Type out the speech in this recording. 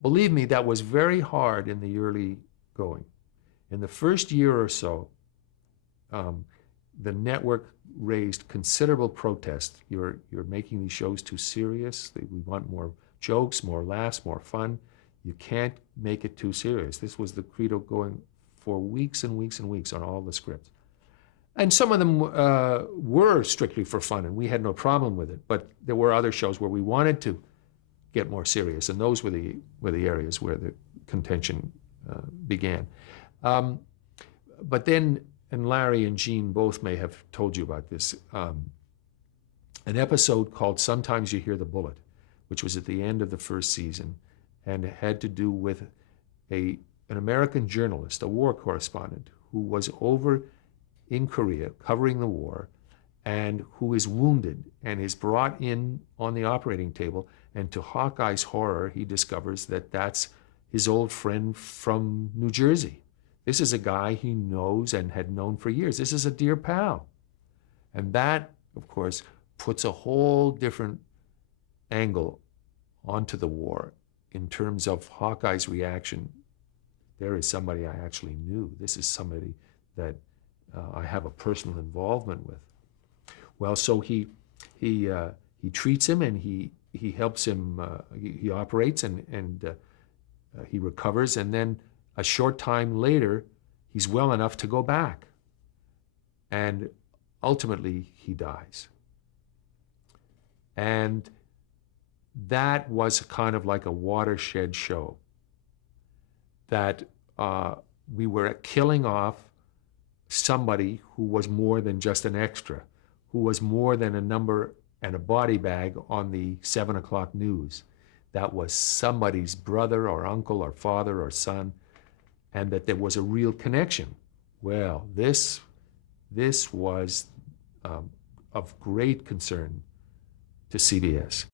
Believe me, that was very hard in the early going. In the first year or so, um, the network raised considerable protest. You're making these shows too serious. We want more jokes, more laughs, more fun. You can't make it too serious. This was the credo going for weeks and weeks and weeks on all the scripts. And some of them were strictly for fun, and we had no problem with it. But there were other shows where we wanted to get more serious, and those were the areas where the contention began. Um, but then, and Larry and Gene both may have told you about this, an episode called "Sometimes You Hear the Bullet," which was at the end of the first season, and it had to do with an American journalist, a war correspondent, who was over in Korea covering the war, and who is wounded and is brought in on the operating table. And to Hawkeye's horror, he discovers that that's his old friend from New Jersey. This is a guy he knows and had known for years. This is a dear pal. And that, of course, puts a whole different angle onto the war in terms of Hawkeye's reaction. There is somebody I actually knew. This is somebody that I have a personal involvement with. Well, so he treats him, and he helps him. He operates, and he recovers, and then a short time later, he's well enough to go back, and ultimately he dies. And that was kind of like a watershed show. That we were killing off somebody who was more than just an extra, who was more than a number and a body bag on the 7 o'clock news. That was somebody's brother or uncle or father or son, and that there was a real connection. Well, this was of great concern to CBS.